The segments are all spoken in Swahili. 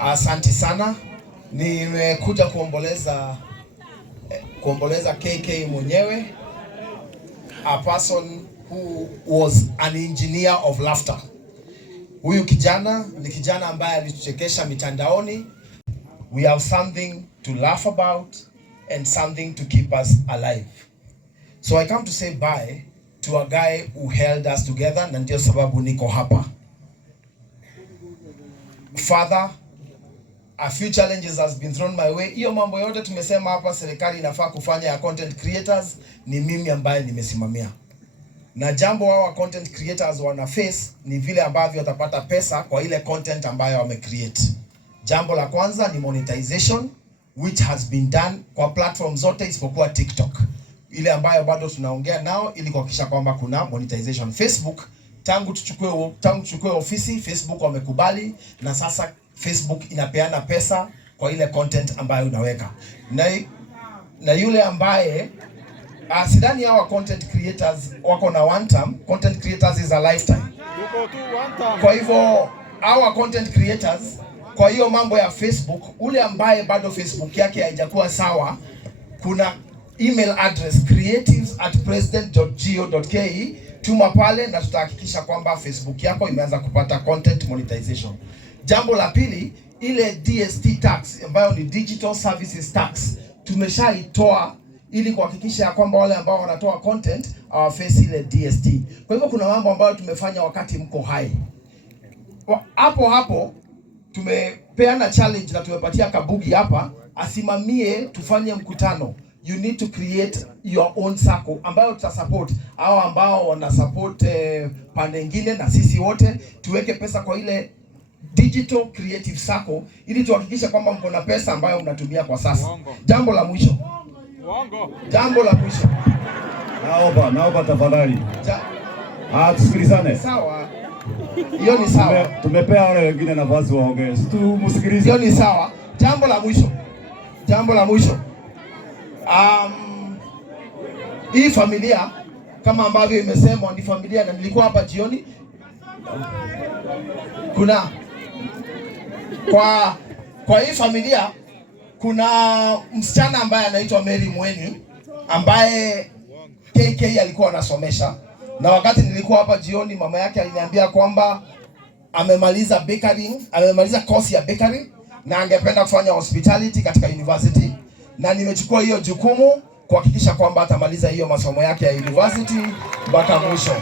Asante sana. Nimekuja kuomboleza KK mwenyewe, a person who was an engineer of laughter. Huyu kijana ni kijana ambaye alituchekesha mitandaoni. We have something to laugh about and something to keep us alive. So I come to say bye to a guy who held us together, na ndio sababu niko hapa. Father, a few challenges has been thrown my way. Hiyo mambo yote tumesema hapa serikali inafaa kufanya ya content creators, ni mimi ambaye nimesimamia. Na jambo hawa content creators wana face ni vile ambavyo watapata pesa kwa ile content ambayo wame create. Jambo la kwanza ni monetization, which has been done kwa platform zote isipokuwa TikTok, ile ambayo bado tunaongea nao ili kuhakikisha kwamba kuna monetization. Facebook tangu tuchukue ofisi, Facebook wamekubali, na sasa Facebook inapeana pesa kwa ile content ambayo unaweka. Na yule ambaye sidhani hawa content creators wako na one time. Content creators is a lifetime. Kwa hivyo hawa content creators, kwa hiyo mambo ya Facebook, ule ambaye bado Facebook yake haijakuwa sawa, kuna email address creatives@president.go.ke, tuma pale na tutahakikisha kwamba Facebook yako imeanza kupata content monetization. Jambo la pili, ile DST tax ambayo ni Digital Services Tax tumeshaitoa ili kuhakikisha ya kwamba wale ambao wanatoa content face ile DST. Kwa hivyo kuna mambo ambayo tumefanya wakati mko hai. Hapo tumepeana challenge na tumepatia Kabugi hapa asimamie tufanye mkutano. You need to create your own circle ambayo tutasupport hao ambao wana support pande nyingine, na sisi wote tuweke pesa kwa ile digital creative circle ili tuhakikisha kwamba mko na pesa ambayo mnatumia kwa sasa. Jambo la mwisho. Naomba tafadhali. Tusikilizane. Sawa. Hiyo ni sawa. Tumepea wale wengine nafasi waongee. Msikilize. Hiyo ni sawa. Jambo la mwisho. Hii familia kama ambavyo imesemwa ni familia, na nilikuwa hapa jioni. Kwa hii familia kuna msichana ambaye anaitwa Mary Mweni ambaye KK alikuwa anasomesha, na wakati nilikuwa hapa jioni mama yake aliniambia kwamba amemaliza course ya bakery na angependa kufanya hospitality katika university, na nimechukua hiyo jukumu kuhakikisha kwamba atamaliza hiyo masomo yake ya university mpaka mwisho.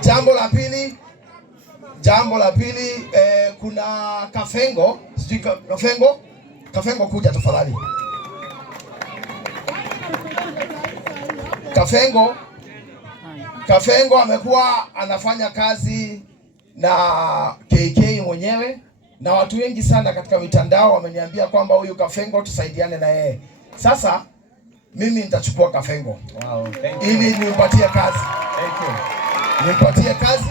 Jambo la pili, kuna Kafengo, Kafengo kuja tafadhali. Kafengo amekuwa anafanya kazi na KK mwenyewe, na watu wengi sana katika mitandao wameniambia kwamba huyu Kafengo tusaidiane na yeye. Sasa mimi nitachukua Kafengo. Wow, ili nimpatie kazi. Nimpatie kazi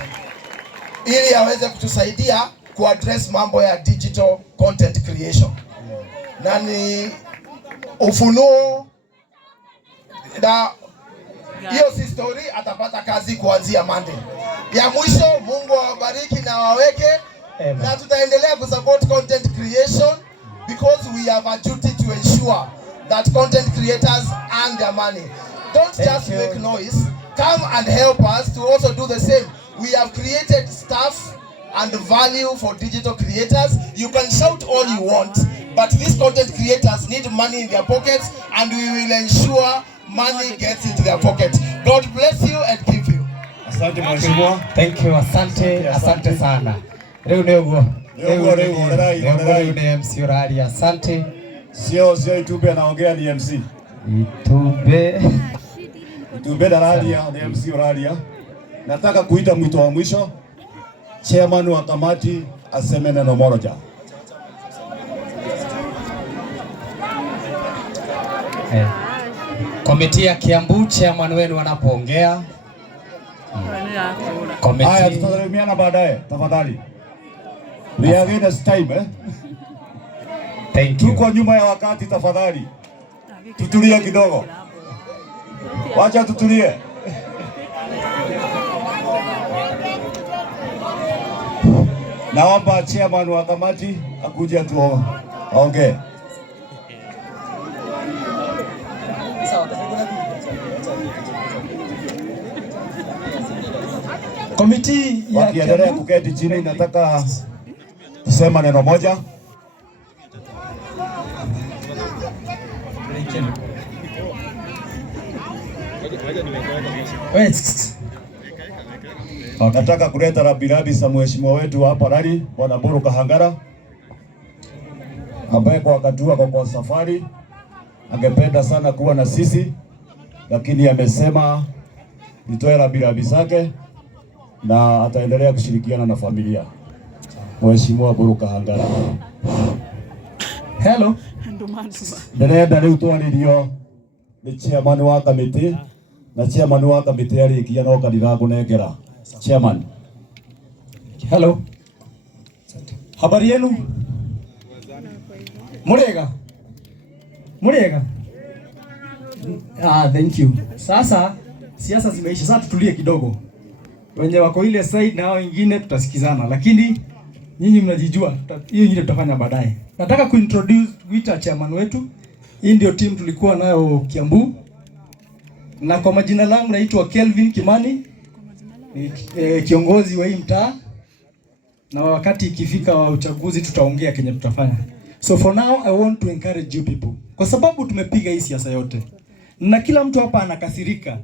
ili aweze kutusaidia kuaddress mambo ya digital content creation. Na ni ufunuo, na hiyo si story, atapata kazi kuanzia Monday. Ya mwisho, Mungu awabariki na waweke. Amen. Na tutaendelea kusupport content creation because we have a duty to ensure that content creators earn their money. Don't just make noise. Come and help us to also do the same. We have created stuff and value for digital creators. You can shout all you want, but these content creators need money in their pockets, and we will ensure money gets into their pockets. God bless you and keep you. Asante mheshimiwa. Thank you, asante sana. Leo ni MC Uralia. Asante. Sio YouTube anaongea, ni MC. YouTube Uralia, ni MC Uralia. Nataka kuita mwito wa mwisho. Chairman wa kamati aseme neno moja. Komiti ya Kiambu, chairman wenu wanapoongea. Haya, tutasalimiana baadaye tafadhali. We are against time. Thank you. Tuko nyuma ya wakati tafadhali. Tutulie kidogo. Wacha tutulie. Naomba chairman wa kamati akuja tuongee. Komiti ya wakiendelea kuketi chini, nataka kusema neno moja. Nataka kuleta rambirambi za mheshimiwa wetu hapa Rari, Bwana Mburu Kahangara, ambaye kwa wakati wako kwa safari angependa sana kuwa na sisi, lakini amesema nitoe rambirambi zake na ataendelea kushirikiana na familia. Mheshimiwa Mburu Kahangara. Hello. Nderenda riu twaririo ni chairman wa kamiti, na chairman wa kamiti arikia no kanitha kunengera. Chairman. Hello. Habari yenu? Murega. Thank you. Sasa siasa zimeisha, sasa tutulie kidogo. Wenye wako ile side na hao wengine tutasikizana, lakini nyinyi mnajijua, hiyo nyingine tutafanya baadaye. Nataka kuita chairman wetu. Hii ndio team tulikuwa nayo Kiambu. Na kwa majina langu naitwa Kelvin Kimani. Kiongozi wa hii mtaa, na wakati ikifika wa uchaguzi tutaongea kenye tutafanya. So for now I want to encourage you people, kwa sababu tumepiga hii siasa yote na kila mtu hapa anakasirika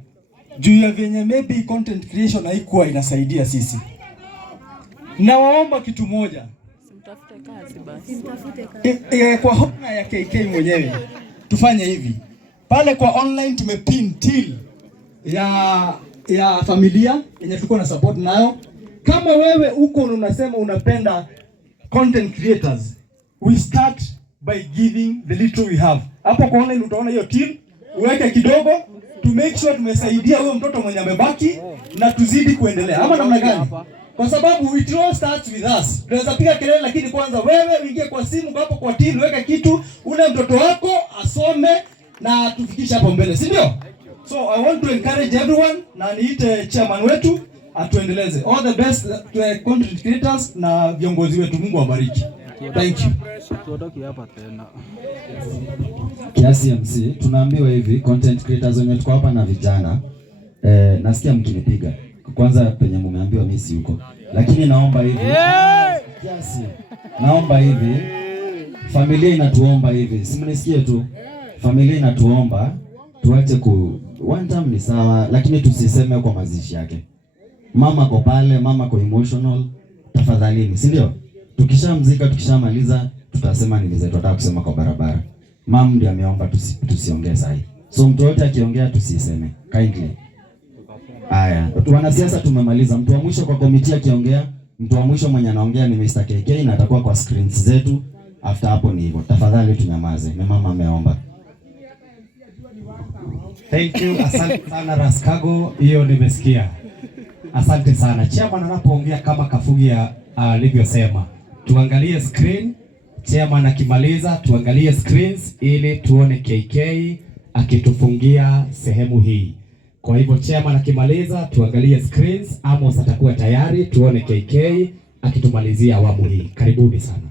juu ya vyenye maybe content creation haikuwa inasaidia sisi. Na waomba kitu moja, mtafute kazi basi. Kwa hona ya KK mwenyewe tufanye hivi. Pale kwa online tumepin till ya familia yenye tuko na support nayo. Kama wewe uko unasema unapenda content creators, we start by giving the little we have. Hapo kwa online utaona hiyo team, uweke kidogo to make sure tumesaidia huyo mtoto mwenye amebaki na tuzidi kuendelea. Ama namna gani? Kwa sababu it all starts with us. Tunaweza piga kelele, lakini kwanza wewe uingie kwa simu hapo kwa team, weka kitu, ule mtoto wako asome na tufikishe hapo mbele, si ndio? So I want to encourage everyone, na niite chairman wetu atuendeleze. All the best to content creators na viongozi wetu. Mungu awabariki. Thank you. Kiasi MC, tunaambiwa hivi content creators wenye tuko hapa na vijana, nasikia mkinipiga. Kwanza penye mmeambiwa mimi si huko. Lakini naomba hivi. Kiasi. Naomba hivi. Familia inatuomba hivi. Simnisikie tu. Familia inatuomba tuache one time ni sawa, lakini tusiseme kwa mazishi yake. Mama ko pale, mama ko emotional, tafadhalini, si ndio? Tukishamzika, tukishamaliza, tutasema ni vizetu, tunataka kusema kwa barabara. Mama ndiye ameomba tusiongee sahi. So mtu yote akiongea tusiseme. Kindly. Haya, wanasiasa tumemaliza. Mtu wa mwisho kwa komiti akiongea, mtu wa mwisho mwenye anaongea ni Mr. KK na atakuwa kwa screens zetu. After hapo ni hivyo. Tafadhali tunyamaze. Mama ameomba. Thank you. Asante sana Raskago, hiyo nimesikia. Asante sana. Chairman anapoongea kama Kafugia alivyosema, tuangalie screen. Chairman akimaliza tuangalie screens ili tuone KK akitufungia sehemu hii. Kwa hivyo chairman akimaliza tuangalie screens, Amos atakuwa tayari tuone KK akitumalizia awamu hii. Karibuni sana.